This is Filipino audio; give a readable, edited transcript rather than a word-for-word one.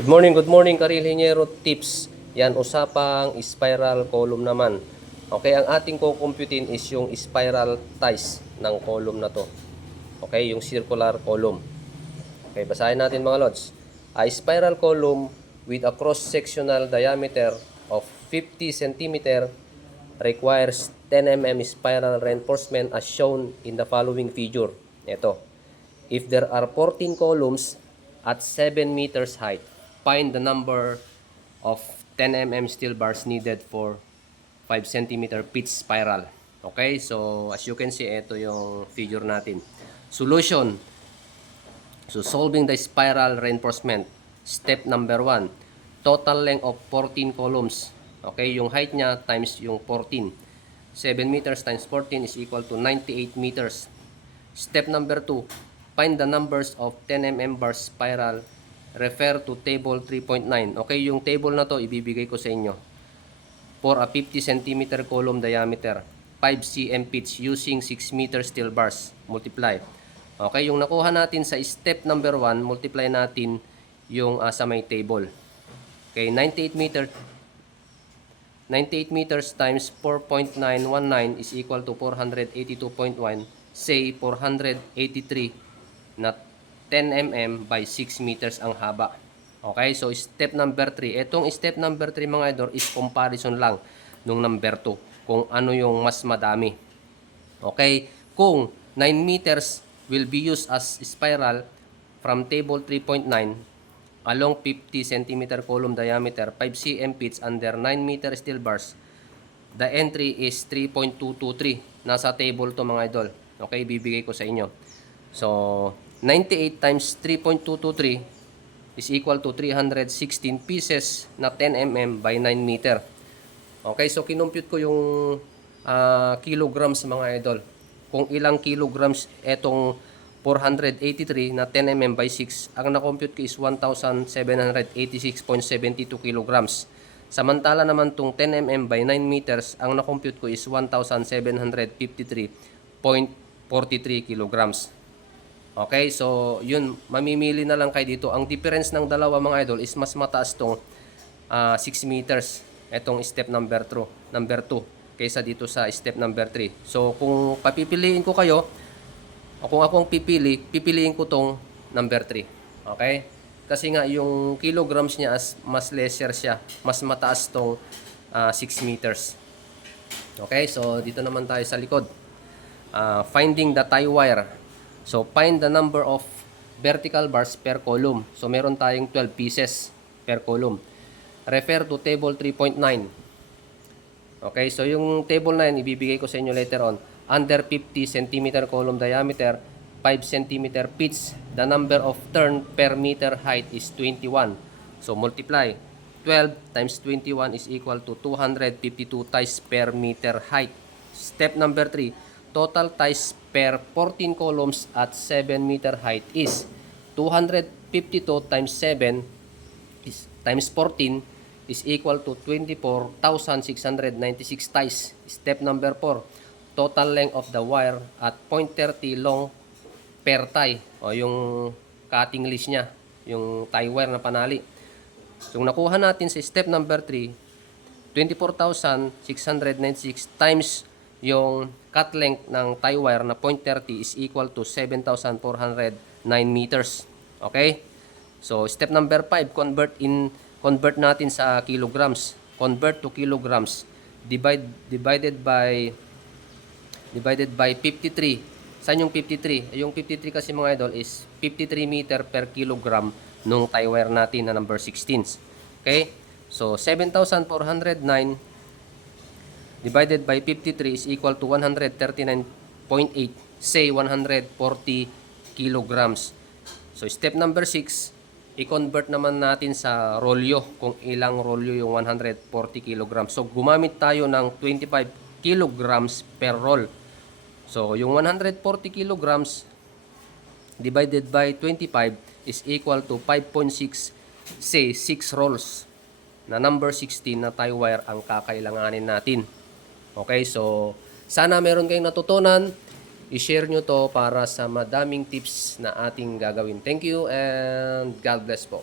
Good morning Karil Hingero Tips. Yan, usapang spiral column naman. Okay, ang ating kukumputin is yung spiral ties ng column na to. Okay, yung circular column. Okay, basahin natin mga lods. A spiral column with a cross-sectional diameter of 50 cm requires 10 mm spiral reinforcement as shown in the following figure. Ito. If there are 14 columns at 7 meters height, find the number of 10 mm steel bars needed for 5 cm pitch spiral. Okay, so as you can see, ito yung figure natin. Solution. So solving the spiral reinforcement. Step number 1. Total length of 14 columns. Okay, yung height niya times yung 14. 7 meters times 14 is equal to 98 meters. Step number 2. Find the numbers of 10 mm bar spiral. Refer to table 3.9. Okay, yung table na to ibibigay ko sa inyo. For a 50 cm column diameter, 5 cm pitch using 6 meter steel bars. Multiply. Okay, yung nakuha natin sa step number 1, multiply natin yung sa may table. Okay, 98 meters times 4.919 is equal to 482.1. Say 483 na 10 mm by 6 meters ang haba. Okay, so step number 3. Itong step number 3 mga idol is comparison lang nung number 2 kung ano yung mas madami. Okay, kung 9 meters will be used as spiral from table 3.9 along 50 cm column diameter, 5 cm pitch under 9 meter steel bars, the entry is 3.223. Nasa table to mga idol. Okay, bibigay ko sa inyo. So, 98 times 3.223 is equal to 316 pieces na 10 mm by 9 meter. Okay, so kinumpute ko yung kilograms mga idol. Kung ilang kilograms etong 483 na 10 mm by 6, ang na-compute ko is 1,786.72 kilograms. Samantala naman tong 10 mm by 9 meters, ang na-compute ko is 1,753.43 kilograms. Okay, so yun, mamimili na lang kayo dito. Ang difference ng dalawa mga idol is mas mataas tong 6 meters. Etong step number 2 kaysa dito sa step number 3. So kung papipiliin ko kayo, o kung ako ang pipiliin ko tong number 3. Okay? Kasi nga yung kilograms niya mas lesser siya. Mas mataas tong 6 meters. Okay, so dito naman tayo sa likod. Finding the tie wire. So find the number of vertical bars per column. So meron tayong 12 pieces per column. Refer to table 3.9. Okay, so yung table 9 ibibigay ko sa inyo later on. Under 50 cm column diameter, 5 cm pitch, the number of turn per meter height is 21. So multiply. 12 times 21 is equal to 252 ties per meter height. Step number 3. Total ties per 14 columns at 7 meter height is 252 times 7 times 14 is equal to 24,696 ties. Step number 4. Total length of the wire at 0.30 long per tie. O yung cutting list niya. Yung tie wire na panali. Yung nakuha natin sa step number 3, 24,696 times yung cut length ng tie wire na 0.30 is equal to 7,409 meters. Okay? So, step number 5, convert natin sa kilograms. Convert to kilograms. Divided by 53. Saan yung 53? Yung 53 kasi mga idol is 53 meter per kilogram nung tie wire natin na number 16. Okay? So, 7,409 divided by 53 is equal to 139.8. Say 140 kilograms. So, step number 6, i-convert naman natin sa rolyo kung ilang rolyo yung 140 kilograms. So, gumamit tayo ng 25 kilograms per roll. So, yung 140 kilograms divided by 25 is equal to 5.6, say 6 rolls na number 16 na tie wire ang kakailanganin natin. Okay, so sana meron kayong natutunan. I-share nyo to para sa madaming tips na ating gagawin. Thank you and God bless po.